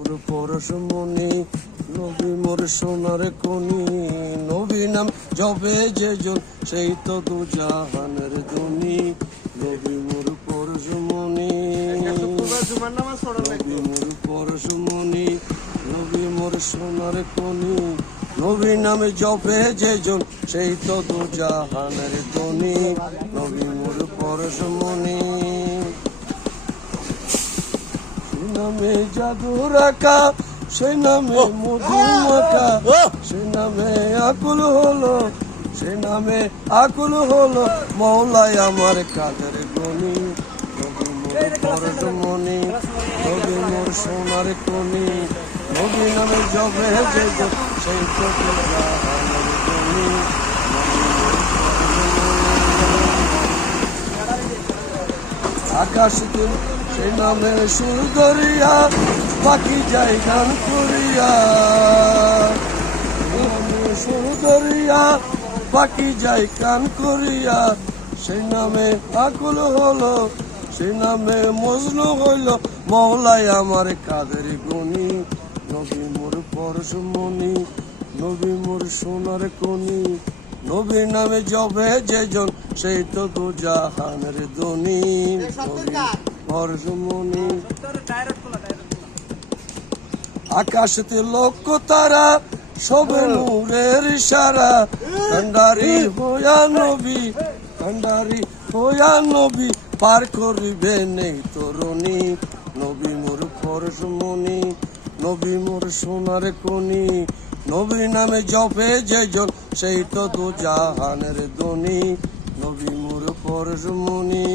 মোর পরশমণি নবী মোর সোনার কনি নবী নাম জবে যে জন, সেই তো দু জাহানের ধনী। নবী মোর পরশমণি নবী মোর পরশমণি নবী মোর সোনার কনি নবী নামে জপে যে জন, সেই তো দু জাহানের ধনী। নবী মোর পরশমণি নামে জাদু রাখা সে নামে মধু মাখা সে নামে আকুল হলো সে নামে আকুল হলো মৌলাই আমার কাদের গনি পরশমণি নবী মোর সোনার কনি নবী নামে জবে সেই আকাশ নামে সুর করিয়া বাকি যাই গান করিয়া সুর বাকি যাই কান করিয়া। সেই নামে আকুল হলো সেই নামে মজনু হইল। মহলাই আমার কাদের গনি, নবী মোর পরশমণি নবী মোর সোনার কনি। নবীর নামে জবে যেজন, সেই তো জাহানের ধনী। আকাশতে লক্ষ তারা সবে নূরের ইশারা। কান্ডারি হইয়া নবী কান্ডারি হইয়া নবী পার করিবে নেই তরুণী। নবী মোর পরশমণি নবী মোর সোনার কনি নবী নামে জপে যেজন সেই তো দু জাহানের ধনী। নবী মোর পরশমণি